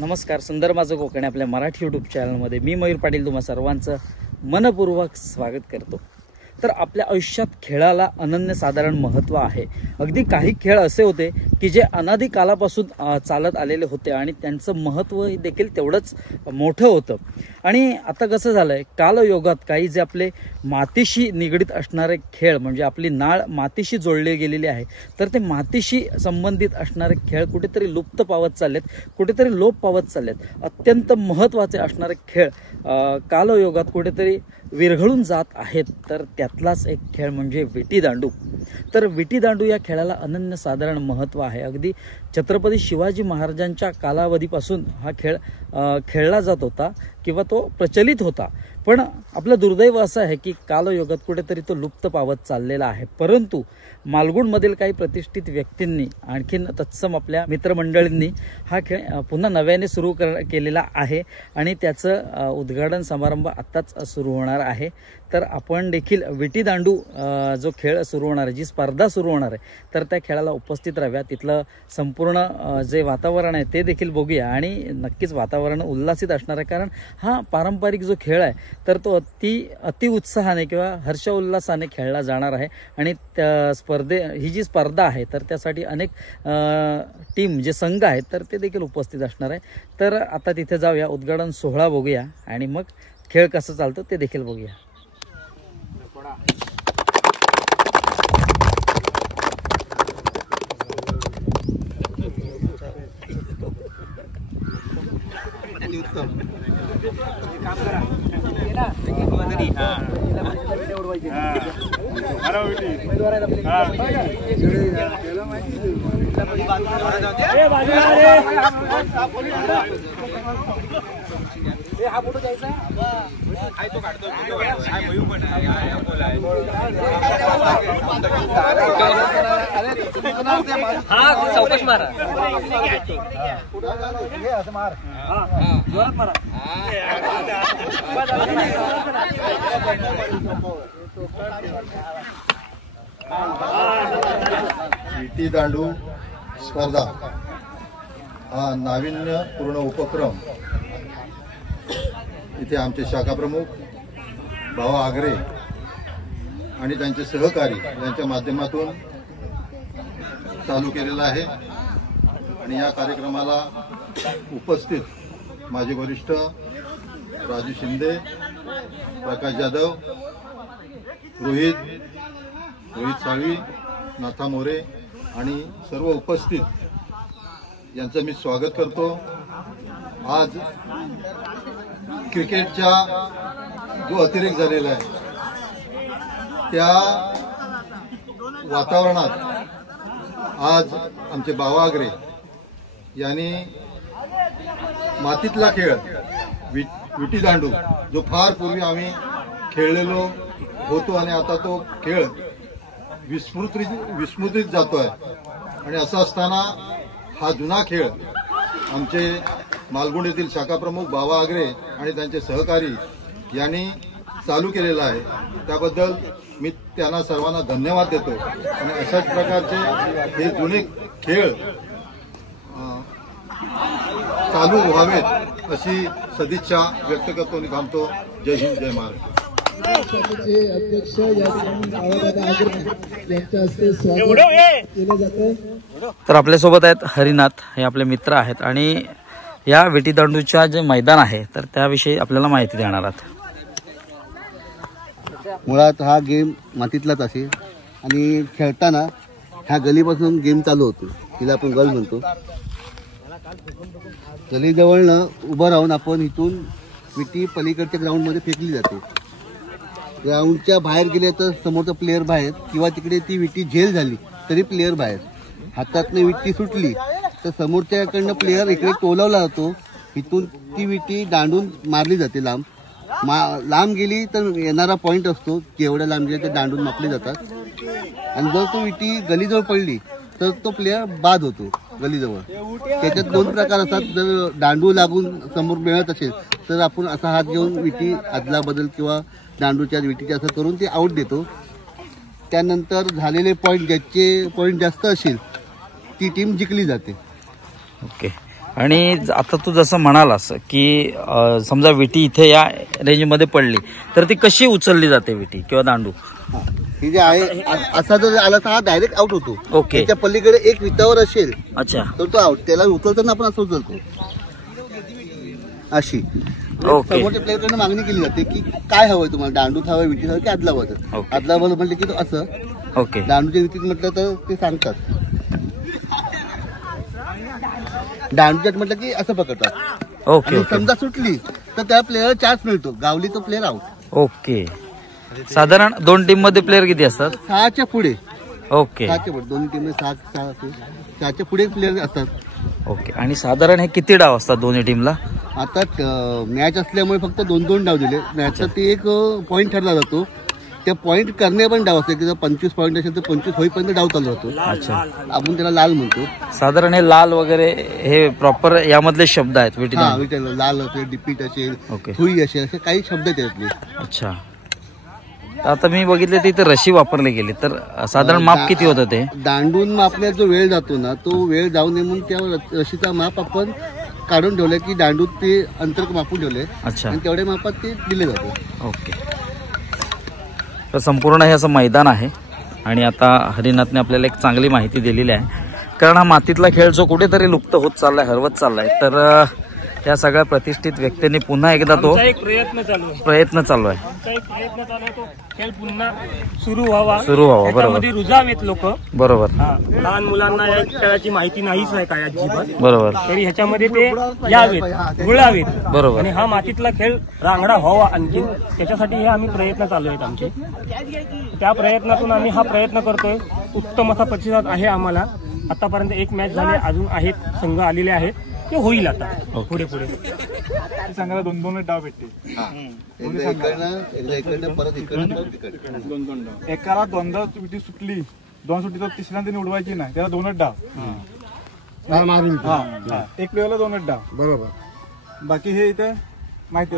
नमस्कार, सुंदर माझं कोकण आपल्या मराठी यूट्यूब चॅनलमध्ये मी मयूर पाटील तुम्हा सर्वांचं मनपूर्वक स्वागत करतो। तर आपल्या आयुष्यात खेळाला अनन्यसाधारण महत्त्व आहे। अगदी काही खेळ असे होते की जे अनादी कालापासून चालत आलेले होते आणि त्यांचं महत्त्व देखील तेवढंच मोठं होतं। आणि आता कसं झालंय, कालयोगात काही जे आपले मातीशी निगडीत असणारे खेळ म्हणजे आपली नाळ मातीशी जोडली गेलेली आहे, तर ते मातीशी संबंधित असणारे खेळ कुठेतरी लुप्त पावत चाललेत, कुठेतरी लोप पावत चाललेत। अत्यंत महत्त्वाचे असणारे खेळ कालयोगात कुठेतरी विरघळून जात आहेत। तर त्यातलाच एक खेळ म्हणजे विटीदांडू। तर विटीदांडू या खेळाला अनन्यसाधारण महत्त्व आहे। अगदी छत्रपती शिवाजी महाराजांच्या कालावधीपासून हा खेळ खेळला जात होता किंवा तो प्रचलित होता। पण आपलं दुर्दैव असं आहे की कालयोगात कुठेतरी तो लुप्त पावत चाललेला आहे। परंतु मालगुणमधील काही प्रतिष्ठित व्यक्तींनी आणखीन तत्सम आपल्या मित्रमंडळींनी हा खेळ पुन्हा नव्याने सुरू केलेला आहे आणि त्याचं उद्घाटन समारंभ आत्ताच सुरू होणार आहे। तर आपण देखील विटीदांडू जो खेळ सुरू होणार आहे, जी स्पर्धा सुरू होणार आहे, तर त्या खेळाला उपस्थित राहाव्या। तिथलं संपूर्ण जे वातावरण आहे ते देखील बघूया आणि नक्कीच वातावरण उल्हासित असणार आहे, कारण हा पारंपरिक जो खेळ आहे तर तो अति उत्साहाने किंवा हर्षोल्लासाने खेळला जाणार आहे। आणि ही जी स्पर्धा आहे तर त्यासाठी अनेक टीम जे संघ आहेत तर ते देखील उपस्थित असणार आहे। तर आता तिथे जाऊया, उद्घाटन सोहळा बघूया आणि मग खेळ कसं चालतं ते देखील बघूया। हा फोटो द्यायचा आहे तो काढतो काय मयूर पण आहे हा चौकश मारा हे असं मार हां जोरात मारा विटीदांडू स्पर्धा हा नाविन्यपूर्ण उपक्रम इथे आमचे शाखा प्रमुख भावा आगरे आणि त्यांचे सहकारी यांच्या माध्यमातून चालू केलेला आहे। आणि या कार्यक्रमाला उपस्थित माझे वरिष्ठ राजू शिंदे, प्रकाश जाधव, रोहित साळवी, नाथा मोरे आणि सर्व उपस्थित यांचं मी स्वागत करतो। आज क्रिकेटचा जो अतिरेक झालेला आहे त्या वातावरणात आज आमचे बावा आगरे यांनी मातीतला खेळ विटीदांडू जो फार पूर्वी आम्ही खेळलेलो होतो आणि आता तो खेळ विस्मृतीत जातोय। आणि असं असताना हा जुना खेळ आमचे मालगुण येथील शाखा प्रमुख बावा आगरे आणि त्यांचे सहकारी यांनी चालू केलेला आहे, त्याबद्दल मी त्यांना सर्वांना धन्यवाद देतो। आणि अशाच प्रकारचे हे जुने खेळ चालू व्हावेत अशी सदिच्छा व्यक्त करतो आणि थांबतो। जय हिंद, जय महाराष्ट्र। अध्यक्ष यांच्या हस्ते स्वागत केलं जातं। तर आपल्यासोबत आहेत हरिनाथ, हे आपले मित्र आहेत आणि या विटीदांडूच्या जे मैदान आहे तर त्याविषयी आपल्याला माहिती देणार आहेत। मुळात हा गेम मातीतलाच असेल आणि खेळताना ह्या गलीपासून गेम चालू होतो, तिला आपण गल म्हणतो। गलीजवळनं उभं राहून आपण इथून विटी पलीकडच्या ग्राउंडमध्ये फेकली जाते। ग्राउंडच्या बाहेर गेले तर समोरचा प्लेअर बाहेर किंवा तिकडे ती विटी झेल झाली तरी प्लेअर बाहेर। हातातनं विटी सुटली तर समोरच्याकडनं प्लेअर इकडे टोलवला जातो, इथून ती विटी दांडून मारली जाते। लांब गेली तर येणारा पॉईंट असतो की एवढ्या लांब गेले ते दांडून मापले जातात। आणि जर तो विटी गलीजवळ पडली तर तो प्लेअर बाद होतो गलीजवळ। त्याच्यात दोन प्रकार असतात, जर दांडू लागून समोर मिळत असेल तर आपण असा हात घेऊन विटी आदला बदल किंवा दांडूच्या विटीच्या असं करून ते आउट देतो। त्यानंतर झालेले पॉईंट ज्याचे पॉईंट जास्त असेल ती टीम जिंकली जाते। ओके, आणि आता तू जसं म्हणालास की समजा विटी इथे या रेंजमध्ये पडली तर ती कशी उचलली जाते विटी किंवा दांडू? ही जे आहे असा जर आला तर हा डायरेक्ट आउट होतो. ओके. त्या पलीकडे एक विटावर असेल अच्छा. तर तो आउट. त्याला उचलताना आपण असं उचलतो अशी. ओके. समोरच्या प्लेअरकडे मागणी केली जाते की काय हवंय तुम्हाला, दांडूत हवंय, विटीत हवं की आदला बदल. ओके. आदला बदल म्हटलं की तो असं, ओके. दांडूच्या विटीत म्हटलं तर ते सांगतात, दांडूच्यात म्हटलं की असं पकडतात. ओके. आणि ओके. समजा सुटली तर त्या प्लेअर चान्स मिळतो, गावली तो प्लेअर आउट. ओके. साधारण 2 टीम मध्ये प्लेअर किती असतात? 6च्या पुढे. ओके. 6च्या पुढे, दोन्ही टीम 6च्या पुढे प्लेअर असतात. ओके. आणि साधारण हे किती डाव असतात दोन्ही टीमला? आता मॅच असल्यामुळे फक्त 2-2 डाव दिले. मॅचचा ते एक पॉईंट ठरला जातो. त्या पॉईंट करणे पण डाव असते की जर 25 पॉईंट असेल तर 25 होईपर्यंत डाव चालू होतो. अच्छा. आपण त्याला लाल म्हणतो. साधारण हे लाल वगैरे हे प्रॉपर यामधले शब्द आहेत विटी हा, दांडू? लाल असेल, डिपीट असेल, ओके. थुई असेल, असे काही शब्द आहेत त्यातले. अच्छा. आता मी बघितले तिथे रशी वापरली गेली तर साधारण माप किती होतं ते? दांडून मापण्यात जो वेळ जातो ना तो वेळ जाऊ नये म्हणून त्या रशीचा माप आपण काढून ठेवलंय की दांडूत ते अंतर मापून ठेवलंय. अच्छा. आणि तेवढ्या मापात ते दिले जाते. ओके. तर संपूर्ण हे असं मैदान आहे आणि आता हरिनाथने आपल्याला एक चांगली माहिती दिलेली आहे. कारण हा मातीतला खेळ जो कुठेतरी लुप्त होत चाललाय, हरवत चाललाय, तर या सगळ्या प्रतिष्ठित व्यक्तींनी पुन्हा एकदा तो प्रयत्न चालू आहे. आमचा एक प्रयत्न चालू आहे तो खेळ पुन्हा सुरू व्हावा. बरोबर. त्यामध्ये रुजावेत लोक. बरोबर. लहान मुलांना या खेळाची माहिती नाहीच आहे काय अजिबात. बरोबर. तरी ह्याच्यामध्ये ते यावेत, जुळावेत. बरोबर. आणि हा मातीतला खेळ रांगडा व्हावा आणखी, त्याच्यासाठी हे आम्ही प्रयत्न चालू आहेत आमचे. त्या प्रयत्नातून आम्ही हा प्रयत्न करतोय. उत्तम असा प्रतिसाद आहे आम्हाला. आतापर्यंत 1 मॅच झाले, अजून आहेत संघ आलेले आहेत, ते होईल आता पुढे पुढे. सांगायला 2-2 डाव भेटते. एकाला 2दा विटी सुटली, 2 सुटी तर तिसऱ्यांदा उडवायची नाही, त्याला 2च डाव. एक प्लेअरला 2च डाव. बरोबर. बाकी हे इथे माहिती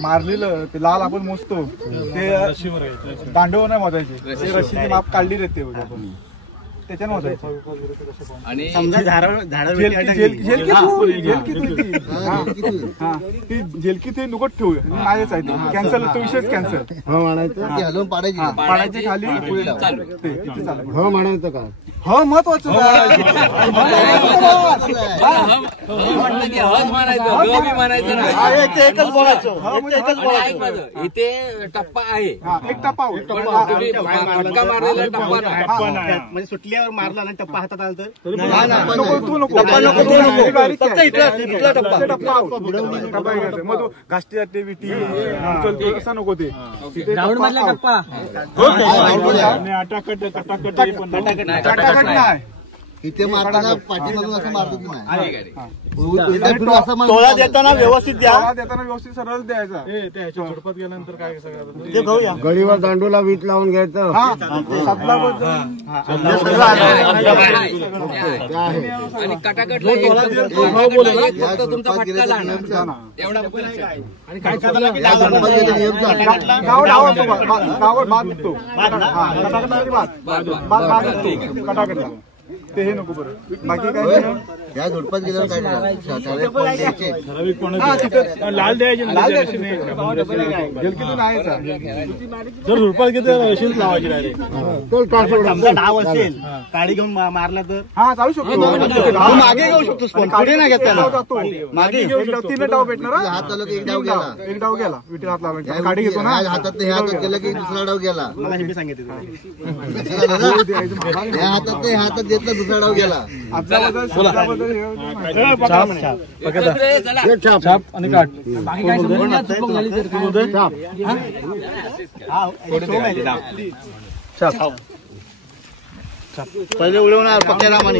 मारलेलं ते लाल आपण मोजतो ते दांडव नाही मोजायचे, ते रशीची माप काढली देते त्याच्यानं मोजायचं. आणि समजा ती झेलकी ते नुकत ठेवू माझेच आहे, ते कॅन्सल, तो विषयच कॅन्सल. पाडायचे खाली हो म्हणायचं का? हो महत्वाचं इथे टप्पा आहे, एक टप्पा फटका मारलेला टप्पा नाही. म्हणजे सुटल्यावर मारला ना टप्पा हातात आला तर मग तो घाष्टी जाते विटी उचलतो असं नको. ते टप्पा नाही इथे मारताना पाठीमागून असं मारतो की नाही, तोळा देताना व्यवस्थित द्या, देताना व्यवस्थित सरळ द्यायचा. झोडपत गेल्यानंतर काय सगळं गडीवर दांडूला वीट लावून घ्यायचं. आणि कटाकटला तुमचा फटका लागणार एवढा. आणि काय कटाकटला ते हे नको. बरं बाकी काय या झोडपात गेल्यावर काय लाल द्यायचे, जलकीतून आहे जर झोडपात गेलं लावायची डायरेक्ट. डाव असेल काळी घेऊन मारला तर हा चालू शकतो, मागे घेऊ शकतो, पुढे नाही घेतला मागे 3 डाव भेटणार. हात आलं की एक डाव गेला, एक डाव गेला विटीला हात लावायचा, काढी घेतो ना हातात, हे हातात गेलं की दुसरा डाव गेला. मला हे सांगितलं या हातात ते हातात घेतलं, दुसरा डाव गेला. आणि काढ पहिले उडवणार पक्या रामाने.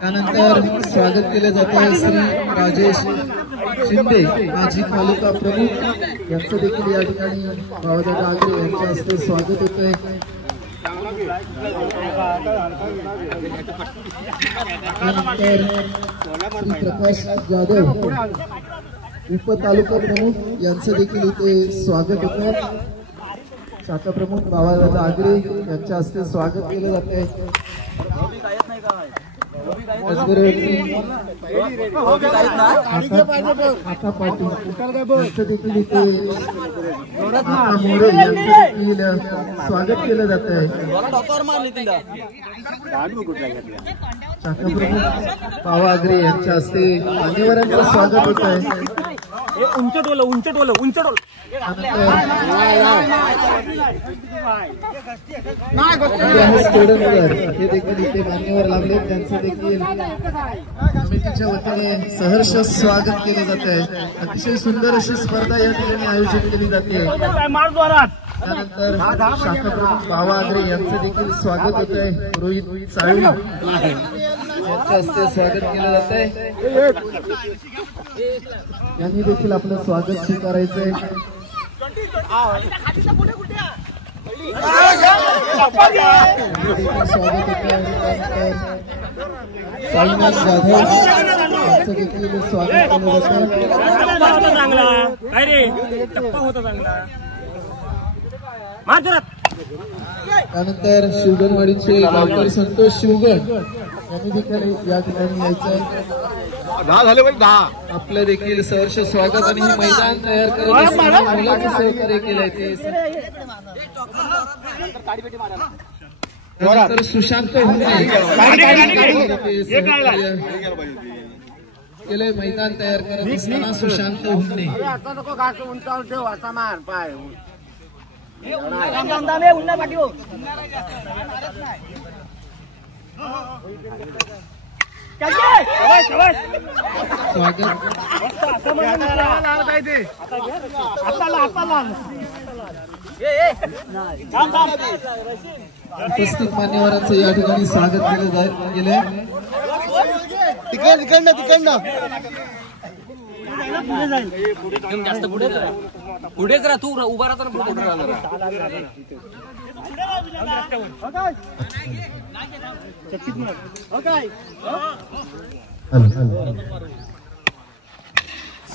त्यानंतर स्वागत केलं जात आहे श्री राजेश शिंदे माजी तालुका प्रमुख यांचं देखील या ठिकाणी बाबादादा आगरे यांच्या हस्ते स्वागत होत आहे. त्यानंतर श्री प्रकाश जाधव उपतालुका प्रमुख यांचं देखील इथे स्वागत होतं. शाखा प्रमुख बाबादादा आगरे यांच्या हस्ते स्वागत केलं जाते. आता पाटील यांचं देखील इथे मोरे यांचं देखील स्वागत केलं जात आहे. शाखा प्रमुख बाबा आगरे यांच्या हस्ते मान्यवरांचं स्वागत होत आहे. उंच टोल हे देखील इथे मान्यवर लागले. त्यांचं देखील समितीच्या वतीने सहर्ष स्वागत केले जात आहे. अतिशय सुंदर अशी स्पर्धा या ठिकाणी आयोजित केली जाते. त्यानंतर शाखा प्रमुख बाबा आगरे यांचं देखील स्वागत होत आहे. रोहित साळवी यांच्या हस्ते स्वागत केलं जात आहे. यांनी देखील आपलं स्वागत स्वीकारायचंय. स्वागत साईनाथ जाधव यांचं देखील स्वागत केलं जातं. त्यानंतर शिवगणवाडीचे डॉक्टर संतोष शिवगण यांनी देखील या ठिकाणी यायचं. आपलं देखील सहर्ष स्वागत आणि हे मैदान तयार करत मुलाचं सहकार्य केलंय ते. त्यानंतर सुशांत केलंय मैदान तयार करत असताना सुशांत हुंडे. उपस्थित मान्यवरांचं या ठिकाणी स्वागत केलं गेलंय. तिकडनं जास्त पुढेच राहा. तू उभा राहता पुढे राहणार.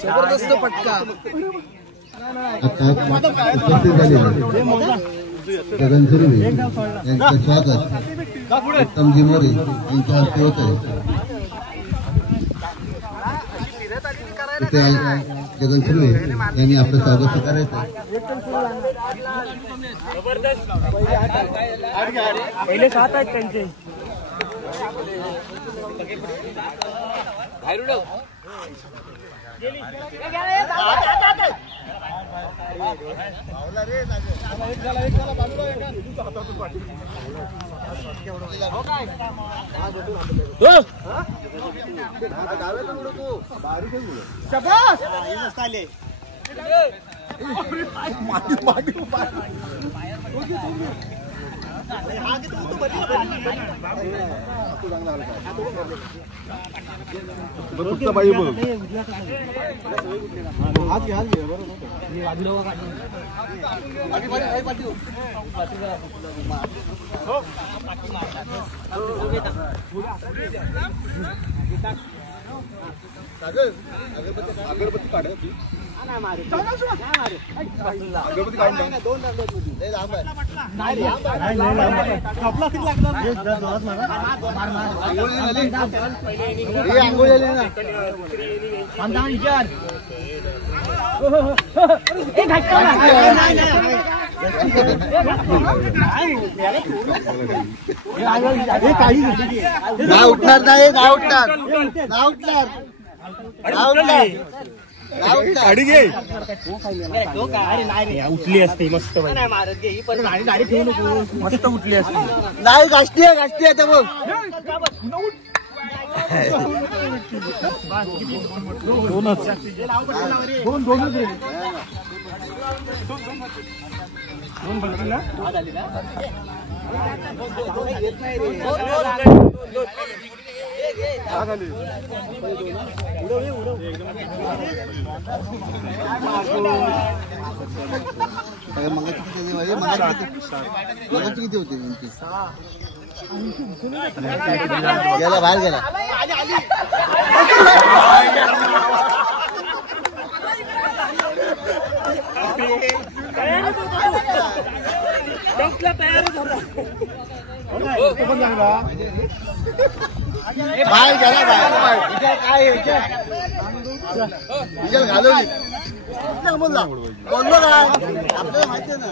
जबरदस्त पटका. उपस्थित झालेले गगन झुर्वे यांचं स्वागत उत्तमजी मोरे यांच्या हस्ते होत आहे. इथे गगन झुर्वे यांनी आपलं स्वागत स्वीकारायचं. पहिले 7 आहेत त्यांचे. अगरबत्ती काढायची अगरबत्ती काढून उठणार नाही. उठली असते मस्त मस्त उठली असते. नाही गाष्टी आता बघ. मगाची किती होते गेला बाहेर गेला. बाहेर गेला काय घालवली बोललो काय आपल्याला माहिती ना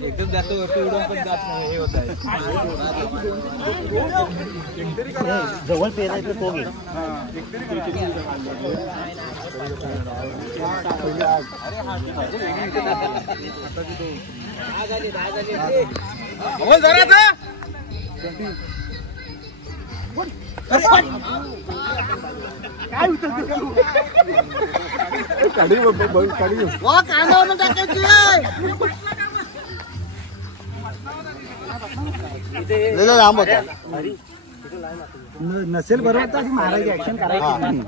एकदम जास्त वरती उडून पण जात नाही हे होत आहे जवळ पेरायचं तो घे काय कांदा टाकायची लांब होता नसेल बरोबर तर मारायची ऍक्शन करायची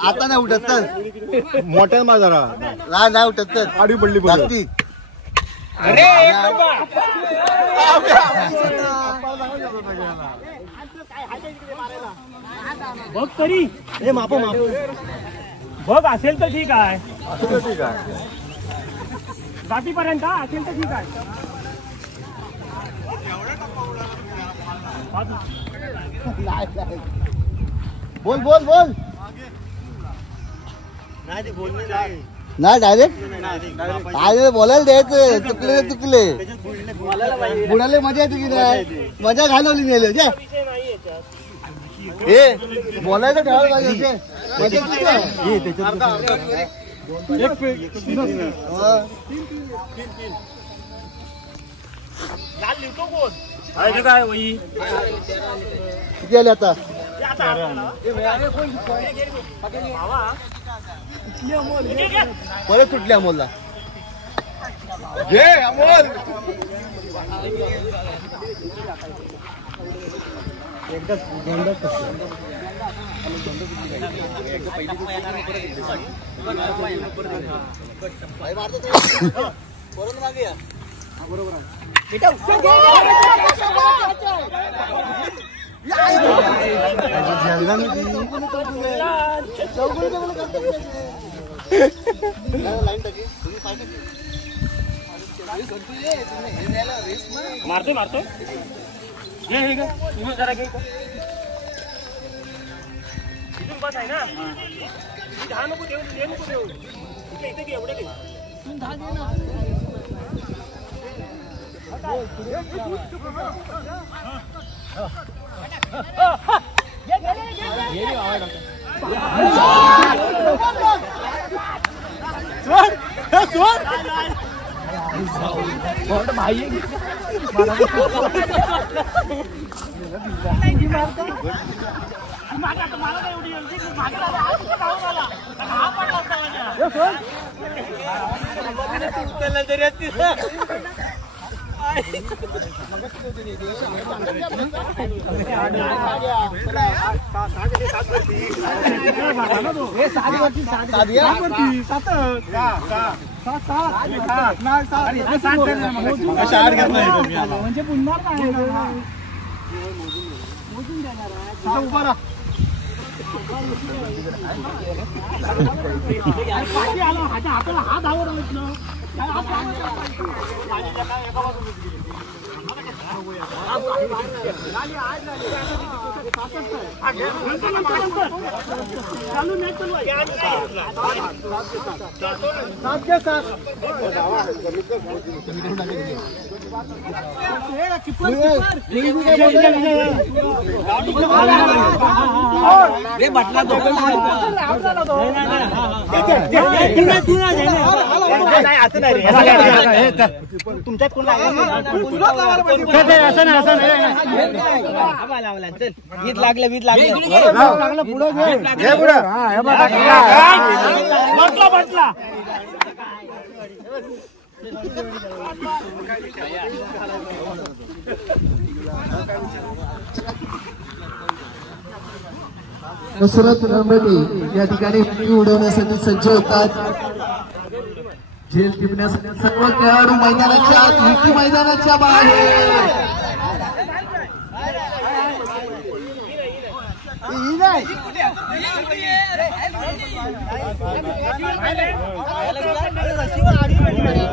आता नाही उठत तर मोठ्या माझा नाही उठत तर आडी पडली पडली बघ तरी हे माप बघ असेल तर ठीक आहे जातीपर्यंत असेल तर ठीक आहे बोल बोल बोल नाही डायरेक्ट काय बोलायला द्यायचं चुकले चुकले बुडाले मजा येते की नाही मजा घालवली नेले हे बोलायचं ठेवायला पाहिजे काय वही किती आले आता परत सुटले अमोलला घे अमोल मारतो मारतो घे हे घे तुम्ही जरा घे इथून बस आहे ना दहा नको देऊ दे नको देऊ इथे घे एवढे घे म्हणजे पुन्हा उभा राहा हाताला हात आवड चालू नाही तुमच्यात कोण वीज लागलं वीज लागलं नुसरत रंबेटी या ठिकाणी उडवण्यासाठी सज्ज होतात. झेल टिपण्यासाठी सर्व खेळाडू मैदानाच्या आत, विटी मैदानाच्या बाहेर. ही नाही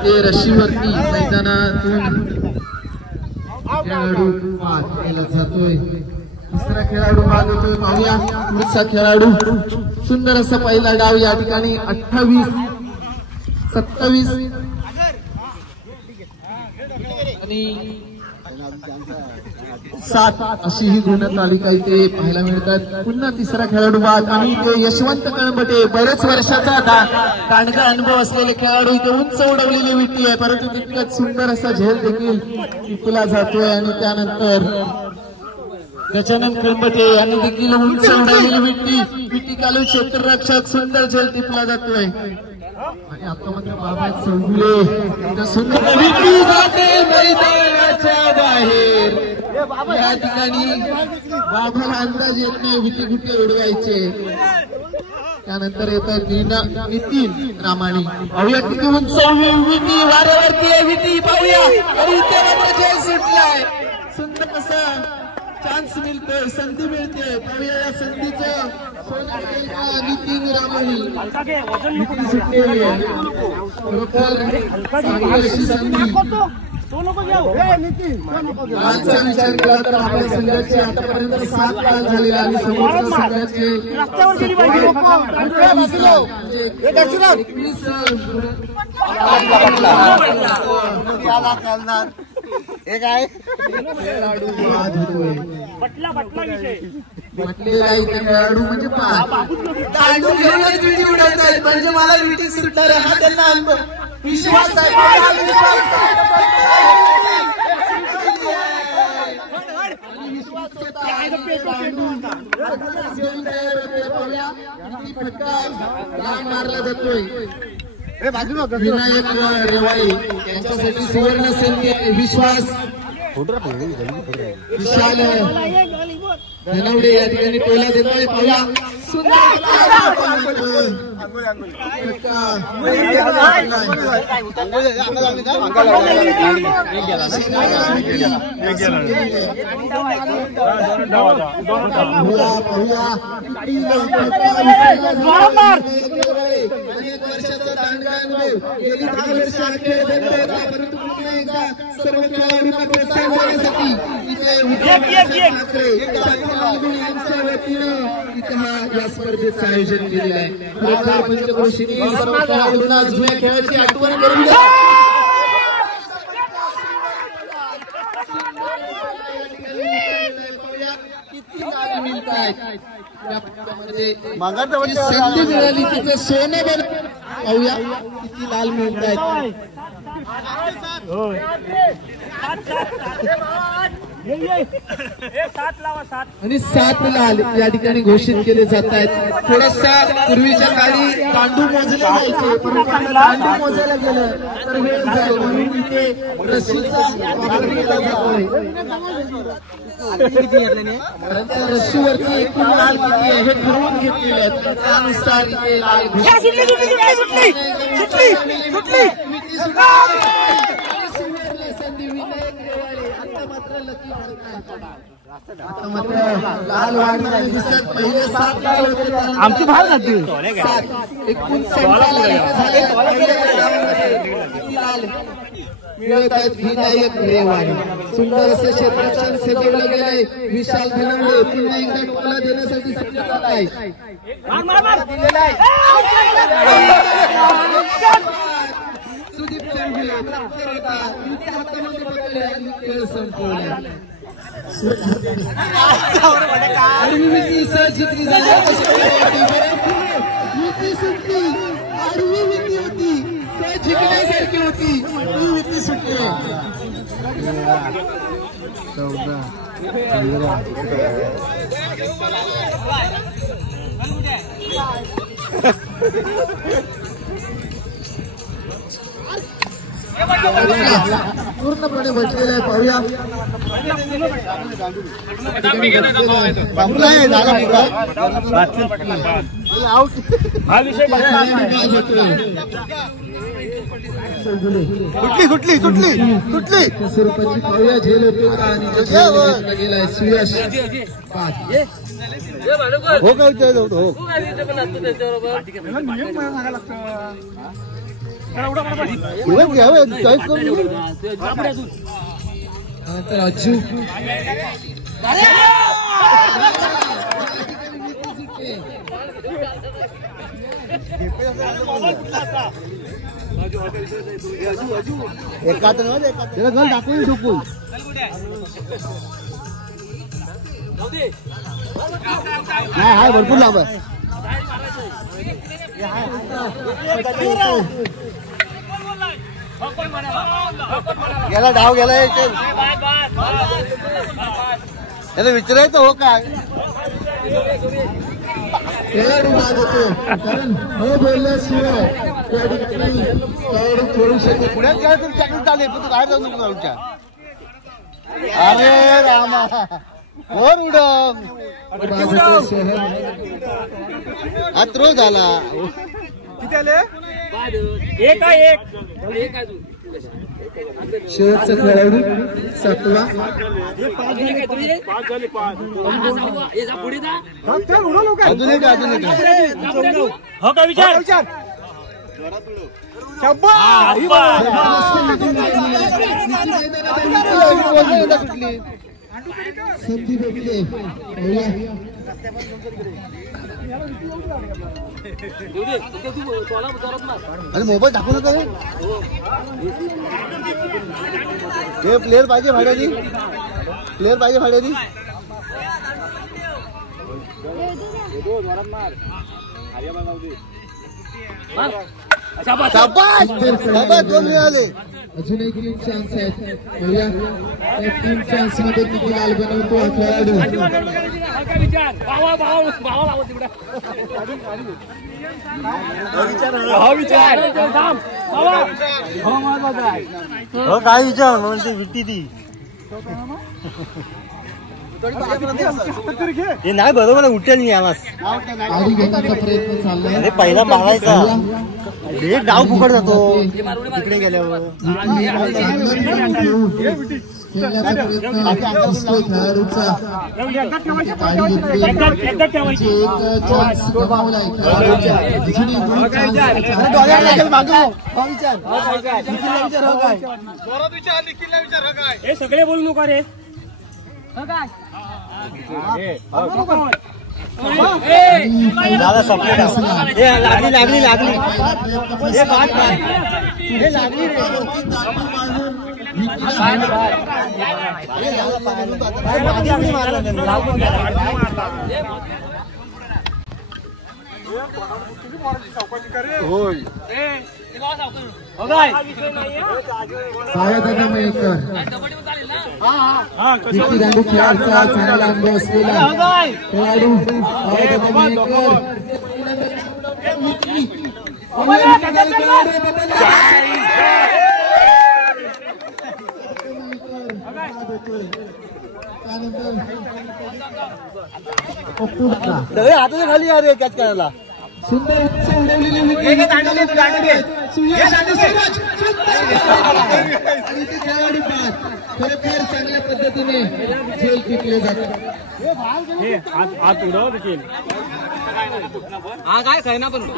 ते रशीवरती मैदानातून खेळाडू बाद केला जातोय. दुसरा खेळाडू बाद होतोय. पाहूया पुढचा खेळाडू. सुंदर असा पहिला डाव या ठिकाणी 28-27 आणि 7 अशी ही गुणतालिका इथे पाहायला मिळतात. पुन्हा तिसरा खेळाडू बाद आणि ते यशवंत कळंबटे, बरेच वर्षाचा दांडगा अनुभव असलेले खेळाडू. इथे उंच उडवलेली विटी आहे, परंतु तितकंच सुंदर असा झेल देखील टिपला जातोय. आणि त्यानंतर गजानन कळंबटे यांनी देखील उंच उडवलेली विटी कालू क्षेत्ररक्षक, सुंदर झेल टिपला जातोय. आणि आता मात्र बाबा चौगुले सुंदर विटी जाते मैदानाच्या बाहेर. या ठिकाणी बाबाला अंदाज येत नाही विटी कुठे उडवायचे. त्यानंतर येतात नितीन रामाणी. पाहूया किती उंच विटी, वाऱ्यावरती आहे विटी. पाहूया आणि इथे मात्र जय सुटलाय. सुंदर असा चान्स मिळतोय, संधी मिळते. पाहूया या संधीचं नितीन रामाणी सुटलेली आहे. चांगली अशी संधी. आजचा विचार केला तर आपल्या संघाचे आतापर्यंत 7 काल झालेले आणि समोरच्या संघाचे खेळाडू म्हणजे विटी उडवतायत. म्हणजे मला विटी सुटणार हा त्यांना विश्वास आहे. मारला जातोय. विनायक रेवाई यांच्यासाठी सुवर्ण संधी. विश्वास विशाल धनवडे या ठिकाणी टोला देतोय. पाहूया सर्व खेळाडूंना प्रोत्साहन देण्यासाठी या स्पर्धेचं आयोजन केलेलं आहे. खरोखर पंचक्रोशीने सर्व खेळाडूंना जुन्या खेळाची आठवण करून द्या. किती लाभ मिळत आहेत संधी मिळाली तिथे सोने बन. पाहूया किती लाल मिळत आहेत. आणि 7 लाल या ठिकाणी घोषित केले जात आहेत. थोडासा पूर्वीच्या काळी दांडू मोजले जायचे, परंतु दांडू मोजायला गेलं तर वेळ जाईल म्हणून इथे रस्सीचा वापर केला जातोय. रस्सीवरती एकूण लाल किती आहे हे ठरवून घेतलेले आहेत. त्यानुसार इथे लाल संधी. विनायक रेवाळे आता मात्र लकी आता मात्र लाल वाढणार दिसत. पहिले 7 लाल होते आमची भाग जातील. एकूण लाल मिळत आहेत. विनायक रेवाळे सुंदर असं क्षेत्ररक्षण सजवलं गेलंय. विशाल धनवडे पुन्हा एकदा टोला देण्यासाठी सज्ज आहे. सुदीप चौगुले हातामध्ये पकडले आणि खेळ संपवला. आडवी विटी सहज जिंकली जाते. विटी सुटली. आडवी विटी होती, सहज जिंकण्यासारखी होती. ही विटी सुटली. 14 पूर्णपणे बसलेला आहे. पाहूया सुटली स्वरूपाची पाहूया झेल होते का आणि गेलाय सुयश 5 हो का विचारलं होतं हो चॉईस करून राजू त्याला गल टाकून ठोकून नाही हाय भरपूर लांब आहे गेला डाव गेला याला विचारायचं हो काय खेळाडू बाद होतो कारण हो बोलल्याशिवाय त्या ठिकाणी खेळाडू खेळू शकत पुण्यात काय तर चाकरी चालेल पण तू बाहेर जाऊ नको ग्राउंडच्या अरे रामा वर उडव हा थ्रो झाला एक आहे एक शेवटचा खेळाडू 7वा अजून एक हो का विचार संधी भेटली अरे मोबाईल टाकू नका हे प्लेअर पाहिजे भाड्यानी शाबास दोन मिळाले अजून एक 3 चान्स आहेत बघूया त्या 3 चान्स मध्ये किती लाल बनवतो हा खेळाडू हो काय विचार म्हणजे विट्टी ती हे नाही बरोबर उठेल नाही आवाज आधी घेण्याचा प्रयत्न चाललाय पहिला मारायचा एक डाव फुकट जातो तिकडे गेल्यावर खेळाडूचा हे सगळे बोलू नका रे लागली सायादादा मयेकर विकी दांडू खेळाचा चांगला अनुभव असलेला खेळाडू सायादादा मयेकर सगळे हाताच्या खाली अरे कॅच करायला सुंदर उंच उडवलेली विकेट खेळाडू बाद खरोखर चांगल्या पद्धतीने झेल पिकले जातात हात उडव देखील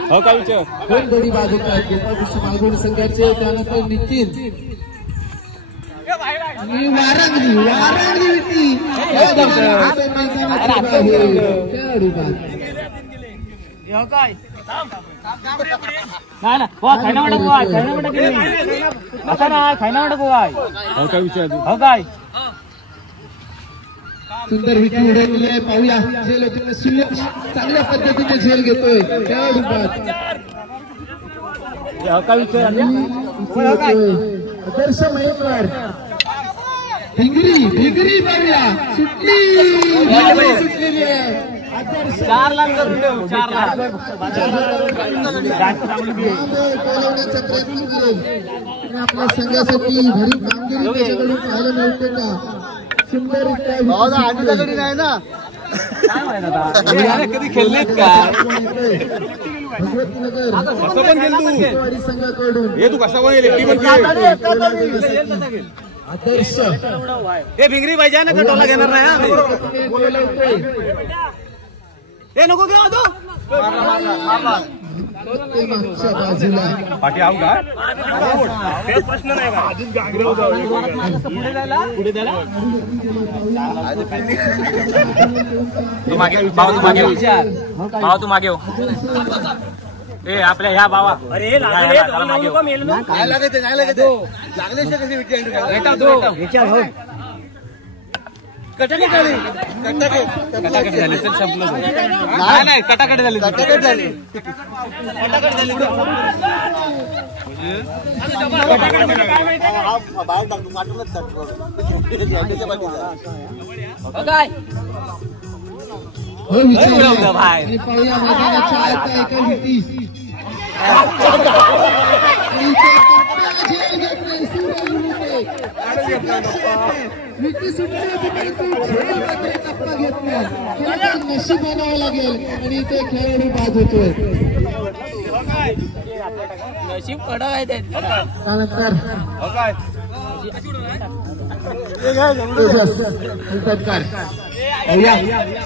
हो का विचार दोन गडी बाद होत आहेत गोपाळ कृष्ण मालगुण संघाचे त्यानंतर नितीन आणि वारांगणी विटी खेळाडू बाद सुंदर विटी उडवलेली आहे पाहूया झेल होते सुयश चांगल्या पद्धतीने झेल घेतोय खेळाडू बाद आदर्श मयेकर भिंगरी पाहूया सुटलेली आहे 4 लाख आपल्या संघासाठी घरी कामगिरी त्याच्याकडून पाहायला मिळते का सुंदर आठवड्याकडे नाही ना कधी खेळलेत का भगवतीनगर संघाकडून हे तू कसा आदर्श हे भिंगरी पाहिजे ना टोला घेणार नाही ते मागच्या बाजूला ते प्रश्न नाही का तू मागे हो ए आपल्या ह्या बाबा अरे लागले काय लागायचं नाही लागायचं लागले कशी विटी अंडू कटाकट झाली कटाकट झाली तर संपलं नाही कटाकट झाली कटाकट झाली बाहेर टाकतो काटूनच टाकतो काय हो विचार आणि पाहूया मैदानाच्या आता एका विटी विटी सुटण्याची टप्पा घेतला नशीब बनावं लागेल आणि इथे खेळाडू बाद होतोय नशीब कडा आहे त्यानंतर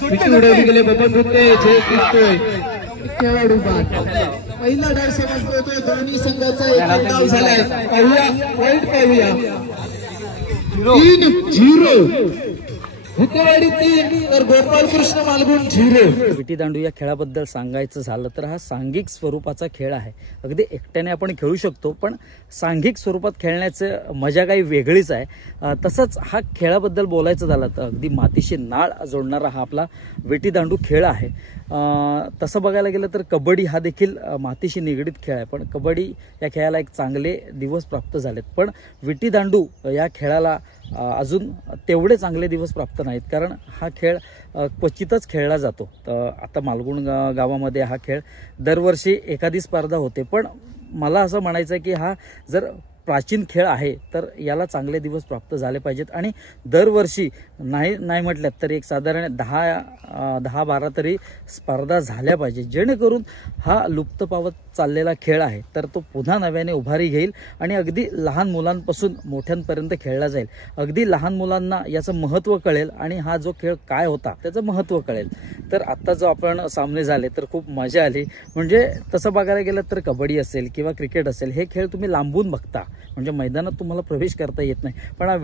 विटी उडवली गेले बबन होते झेल दिसतोय खेळाडू बाद पहिला डाव समजतोय दोन्ही संघाचा एक डाव झालाय पाहूया पॉईंट पाहूया 3-0 भुतेवाडी 3 तर गोपालकृष्ण मालगुण 0. विटी दांडू या खेळाबद्दल सांगायचं झालं तर हा सांघिक स्वरूपाचा खेळ आहे. अगदी एकट्याने आपण खेळू शकतो पण सांघिक स्वरूपात खेळण्याचं मजा काही वेगळीच आहे. तसंच हा खेळाबद्दल बोलायचं झालं तर अगदी मातीशी नाळ जोडणारा हा आपला विटी दांडू खेळ आहे. तसं बघायला गेलं तर कबड्डी हा देखील मातीशी निगडीत खेळ आहे पण कबड्डी या खेळाला एक चांगले दिवस प्राप्त झालेत पण विटी दांडू या खेळाला अजून तेवढे चांगले दिवस प्राप्त नाहीत कारण हा खेळ क्वचितच खेळला जातो. आता मालगुण गावामध्ये हा खेळ दरवर्षी एखादी स्पर्धा होते पण मला असं म्हणायचं आहे की हा जर प्राचीन खेळ आहे तर याला चांगले दिवस प्राप्त झाले पाहिजेत आणि दरवर्षी नाही म्हटल्यात तरी एक साधारण 10-12 तरी स्पर्धा झाल्या पाहिजे जेणेकरून हा लुप्त पावत चाललेला खेळ आहे तर तो पुन्हा नव्याने उभारी घेईल आणि अगदी लहान मुलांपासून मोठ्यांपर्यंत खेळला जाईल. अगदी लहान मुलांना याचं महत्त्व कळेल आणि हा जो खेळ काय होता त्याचं महत्त्व कळेल. तर आत्ता जो आपण सामने झाले तर खूप मजा आली. म्हणजे तसं बघायला गेलं तर कबड्डी असेल किंवा क्रिकेट असेल हे खेळ तुम्ही लांबून बघता म्हणजे मैदानात तुम्हाला प्रवेश करता येत नाही पण हा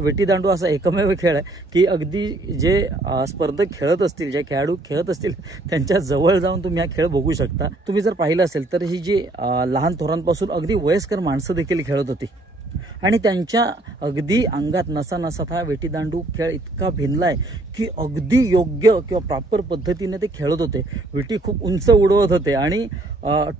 विटी दांडू असा एकमेव खेळ आहे की अगदी जे स्पर्धक खेळत असतील जे खेळाडू खेळत असतील त्यांच्या जवळ जाऊन तुम्ही हा खेळ बघू शकता. तुम्ही जर पाहिलं असेल तर ही जी लहान थोरांपासून अगदी वयस्कर माणसं देखील खेळत होती आणि त्यांच्या अगदी अंगात नसानसात हा विटी दांडू खेळ इतका भिनलाय की अगदी योग्य किंवा प्रॉपर पद्धतीने ते खेळत होते. विटी खूप उंच उडवत होते आणि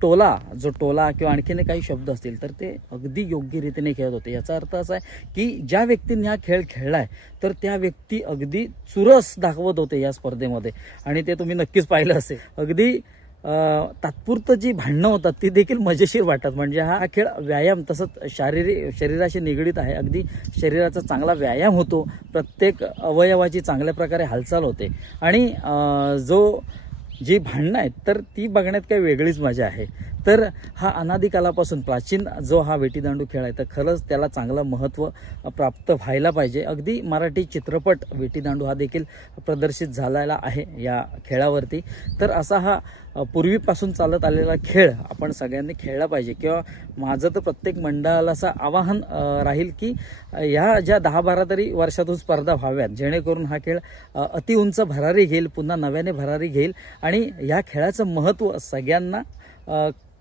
टोला किंवा आणखीन काही शब्द असतील तर ते अगदी योग्य रीतीने खेळत होते. याचा अर्थ असा आहे की ज्या व्यक्तीने हा खेळ खेळलाय तर त्या व्यक्ती अगदी चुरस दाखवत होते या स्पर्धेमध्ये आणि ते तुम्ही नक्कीच पाहिलं असेल. अगदी तात्पुरतं जी भांडणं होतात ती देखील मजेशीर वाटतात. म्हणजे हा खेळ व्यायाम तसंच शरीराशी निगडीत आहे. अगदी शरीराचा चांगला व्यायाम होतो प्रत्येक अवयवाची चांगल्या प्रकारे हालचाल होते आणि जी भांडणं आहेत तर ती बघण्यात काही वेगळीच मजा आहे. तर हा अनादिकालापासून प्राचीन जो हा विटी दांडू खेळ आहे तर खरंच त्याला चांगलं महत्त्व प्राप्त व्हायला पाहिजे. अगदी मराठी चित्रपट विटी दांडू हा देखील प्रदर्शित झालेला आहे या खेळावरती. तर असा हा पूर्वीपासून चालत आलेला खेळ आपण सगळ्यांनी खेळला पाहिजे किंवा माझं तर प्रत्येक मंडळाला असं आवाहन राहील की ह्या ज्या 10-12 तरी वर्षातून स्पर्धा व्हाव्यात जेणेकरून हा खेळ अति उंच भरारी घेईल पुन्हा नव्याने भरारी घेईल आणि या खेळाचं महत्त्व सगळ्यांना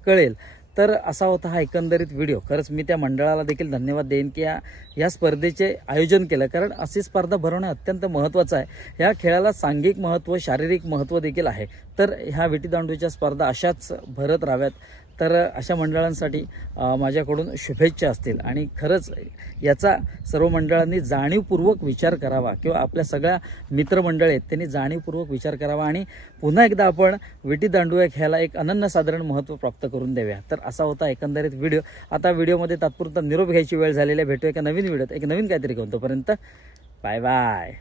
कळेल. तर असा होता हा एकंदरीत व्हिडिओ. खरंच मी त्या मंडळाला देखील धन्यवाद देईन की या स्पर्धेचे आयोजन केलं कारण अशी स्पर्धा भरवणं अत्यंत महत्त्वाचं आहे. या खेळाला सांघिक महत्त्व शारीरिक महत्त्व देखील आहे. तर ह्या विटी दांडूच्या स्पर्धा अशाच भरत राहाव्यात. तर अशा मंडळांसाठी माझ्याकडून शुभेच्छा असतील आणि खरंच याचा सर्व मंडळांनी जाणीवपूर्वक विचार करावा किंवा आपल्या सगळ्या मित्रमंडळी आहेत त्यांनी जाणीवपूर्वक विचार करावा आणि पुन्हा एकदा आपण विटी दांडू या खेळाला एक अनन्यसाधारण महत्त्व प्राप्त करून देऊया. तर असा होता एकंदरीत व्हिडिओ. आता व्हिडिओमध्ये तात्पुरता निरोप घ्यायची वेळ झालेली आहे. भेटूया एका नवीन व्हिडिओत एक नवीन काहीतरी घेऊन. तोपर्यंत बाय बाय.